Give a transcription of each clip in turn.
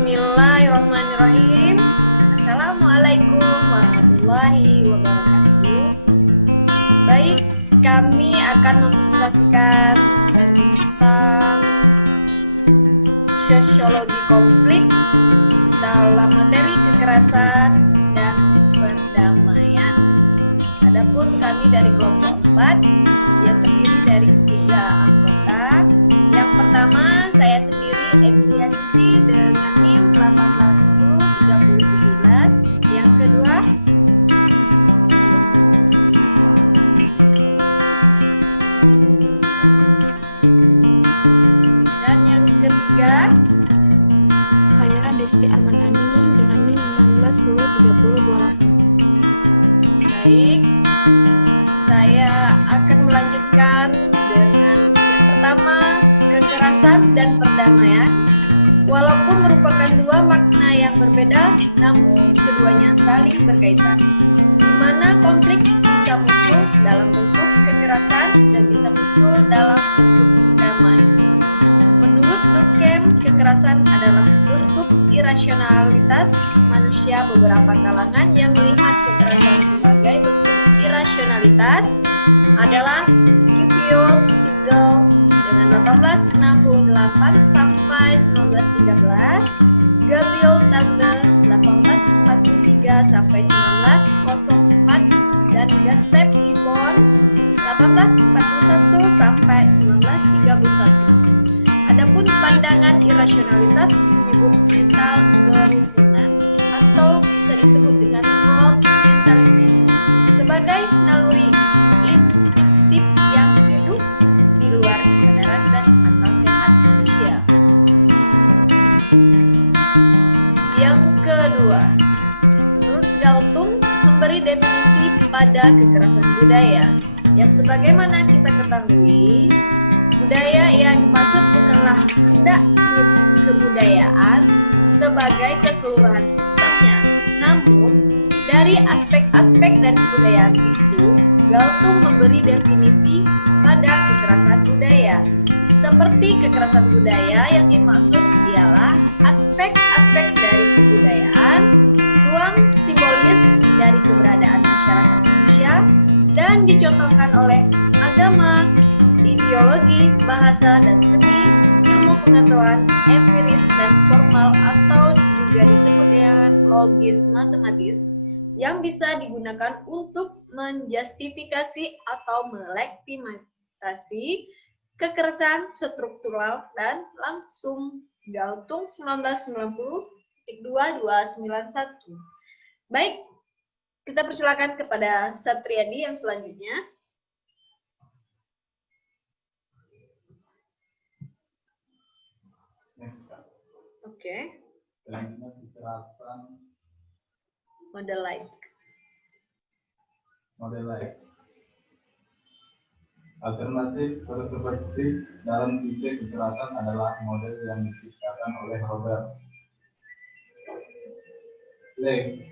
Bismillahirrahmanirrahim. Assalamualaikum warahmatullahi wabarakatuh. Baik, kami akan mempresentasikan tentang sosiologi konflik dalam materi kekerasan dan perdamaian. Adapun kami dari kelompok 4 yang terdiri dari 3 anggota. Yang pertama, saya sendiri Emilianisi dengan NIM 18103017. Yang kedua, dan yang ketiga, saya Desti Armandani dengan NIM 16103028. baik. Saya akan melanjutkan dengan yang pertama, kekerasan dan perdamaian. Walaupun merupakan dua makna yang berbeda, namun keduanya saling berkaitan. Di mana konflik bisa muncul dalam bentuk kekerasan dan bisa muncul dalam bentuk damai. Menurut Durkheim, kekerasan adalah bentuk irasionalitas manusia. Beberapa kalangan yang melihat kekerasan sebagai bentuk irasionalitas adalah Scipio Siegel dengan 1868 sampai 1913, Gabriel Tanger 1843 sampai 1904, dan Gustave Le Bon 1841 sampai 1931. Adapun pandangan irasionalitas menyebut mental kerumunan atau bisa disebut dengan flawed mentality sebagai naluri instinktif yang hidup di luar kesadaran dan akal sehat manusia. Yang kedua, menurut Galtung memberi definisi pada kekerasan budaya yang sebagaimana kita ketahui, budaya yang dimaksud bukanlah hendak kebudayaan sebagai keseluruhan sistemnya, namun dari aspek-aspek dan kebudayaan itu, Galtung memberi definisi pada kekerasan budaya. Seperti kekerasan budaya yang dimaksud ialah aspek-aspek dari kebudayaan, ruang simbolis dari keberadaan masyarakat Indonesia, dan dicontohkan oleh agama, ideologi, bahasa, dan seni, ilmu pengetahuan empiris dan formal atau juga disebut dengan logis matematis yang bisa digunakan untuk menjustifikasi atau melegitimasi kekerasan struktural dan langsung. Galtung 1990.2291. Baik, kita persilakan kepada Satriadi yang selanjutnya. Oke. Selanjutnya kekerasan Model lain. Alternatif perspektif dalam titik kekerasan adalah model yang diciptakan oleh Robert Lake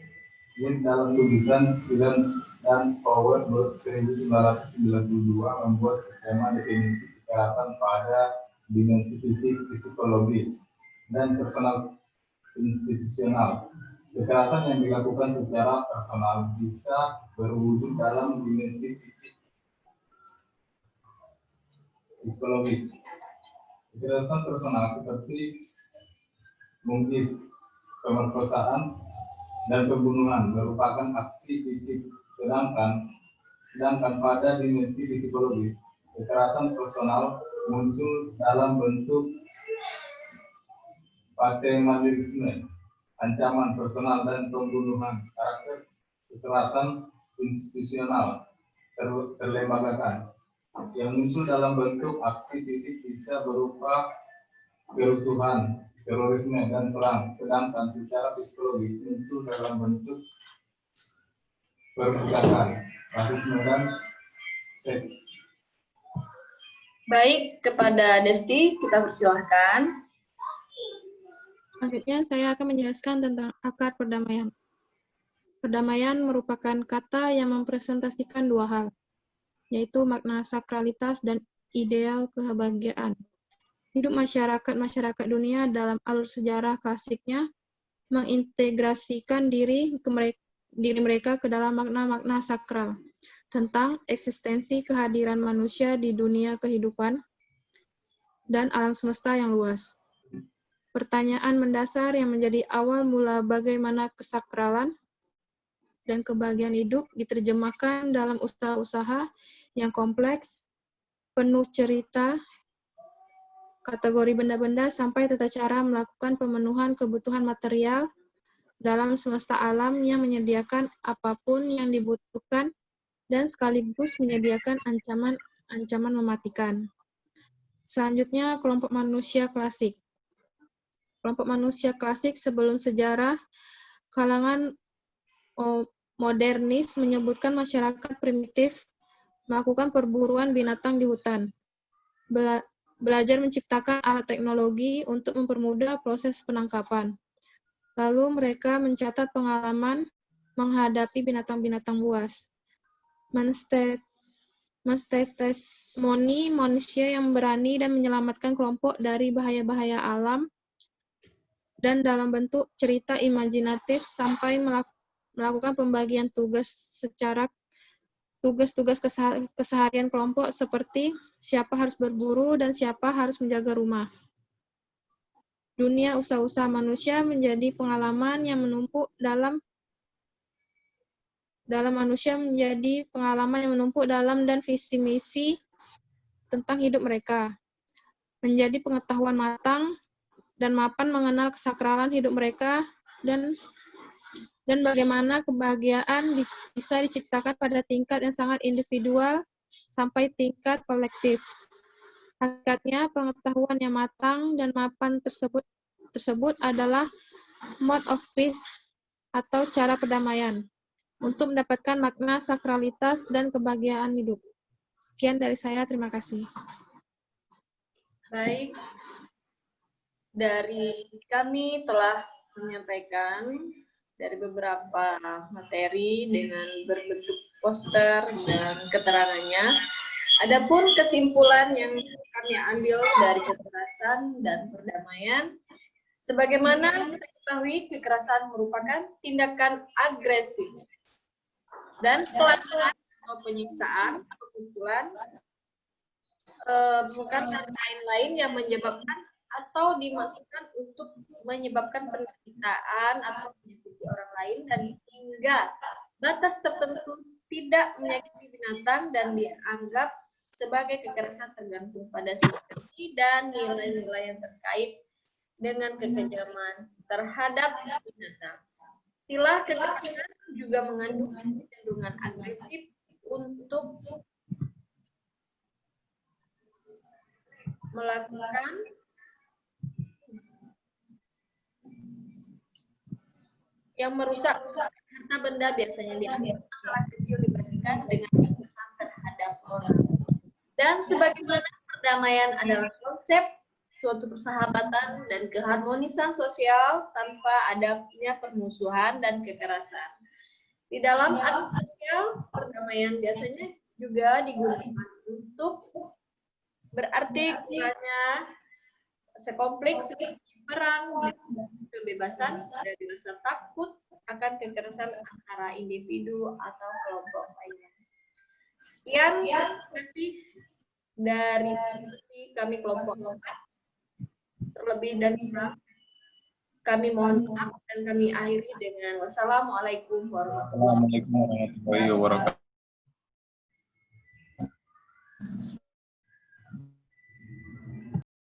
dalam tulisan Williams dan Power 1992 membuat skema definisi kekerasan pada dimensi fisik, psikologis, dan personal institusional. Kekerasan yang dilakukan secara personal bisa berwujud dalam dimensi fisik, psikologis. Kekerasan personal seperti mungkin pemerkosaan dan pembunuhan merupakan aksi fisik, sedangkan pada dimensi psikologis, kekerasan personal muncul dalam bentuk paternalisme, ancaman personal, dan pembunuhan. Karakter kekerasan institusional terlembagakan yang muncul dalam bentuk aksi fisik bisa berupa kerusuhan, terorisme, dan perang, sedangkan secara psikologis muncul dalam bentuk perbudakan, rasisme, dan seks. Baik, kepada Desti kita persilahkan. Selanjutnya, saya akan menjelaskan tentang akar perdamaian. Perdamaian merupakan kata yang mempresentasikan dua hal, yaitu makna sakralitas dan ideal kebahagiaan. Hidup masyarakat dunia dalam alur sejarah klasiknya mengintegrasikan diri mereka ke dalam makna-makna sakral tentang eksistensi kehadiran manusia di dunia kehidupan dan alam semesta yang luas. Pertanyaan mendasar yang menjadi awal mula bagaimana kesakralan dan kebahagiaan hidup diterjemahkan dalam usaha-usaha yang kompleks, penuh cerita, kategori benda-benda, sampai tata cara melakukan pemenuhan kebutuhan material dalam semesta alam yang menyediakan apapun yang dibutuhkan dan sekaligus menyediakan ancaman mematikan. Selanjutnya, kelompok manusia klasik. Kelompok manusia klasik sebelum sejarah, kalangan modernis menyebutkan masyarakat primitif melakukan perburuan binatang di hutan. Belajar menciptakan alat teknologi untuk mempermudah proses penangkapan. Lalu mereka mencatat pengalaman menghadapi binatang-binatang buas. Menstestimoni manusia yang berani dan menyelamatkan kelompok dari bahaya-bahaya alam dan dalam bentuk cerita imajinatif sampai melakukan pembagian tugas-tugas keseharian kelompok seperti siapa harus berburu dan siapa harus menjaga rumah. Dunia usaha-usaha manusia menjadi pengalaman yang menumpuk dalam dan visi misi tentang hidup mereka. Menjadi pengetahuan matang dan mapan mengenal kesakralan hidup mereka dan bagaimana kebahagiaan bisa diciptakan pada tingkat yang sangat individual sampai tingkat kolektif. Hakikatnya, pengetahuan yang matang dan mapan tersebut adalah mode of peace atau cara perdamaian untuk mendapatkan makna sakralitas dan kebahagiaan hidup. Sekian dari saya, terima kasih. Baik, dari kami telah menyampaikan dari beberapa materi dengan berbentuk poster dan keterangannya. Adapun kesimpulan yang kami ambil dari kekerasan dan perdamaian, sebagaimana kita ketahui, kekerasan merupakan tindakan agresif dan pelanggaran atau penyiksaan atau pukulan bukan lain-lain yang menyebabkan atau dimaksudkan untuk menyebabkan penderitaan atau menyakiti orang lain dan hingga batas tertentu tidak menyakiti binatang dan dianggap sebagai kekerasan tergantung pada situasi dan nilai-nilai yang terkait dengan kekejaman terhadap binatang. Istilah kekerasan juga mengandung kecenderungan agresif untuk melakukan yang merusak harta benda, biasanya dianggap masalah kecil dibandingkan dengan kekerasan terhadap orang. Dan sebagaimana perdamaian adalah konsep suatu persahabatan dan keharmonisan sosial tanpa adanya permusuhan dan kekerasan. Di dalam arti sosial, perdamaian biasanya juga digunakan untuk berarti kiranya sekonflik seperti perang, kebebasan dari rasa takut akan kekerasan antara individu atau kelompok lainnya. Sekian, terima kasih dari kami kelompok 4. Terlebih dan kurang kami mohon maaf dan kami akhiri dengan wassalamualaikum warahmatullahi wabarakatuh.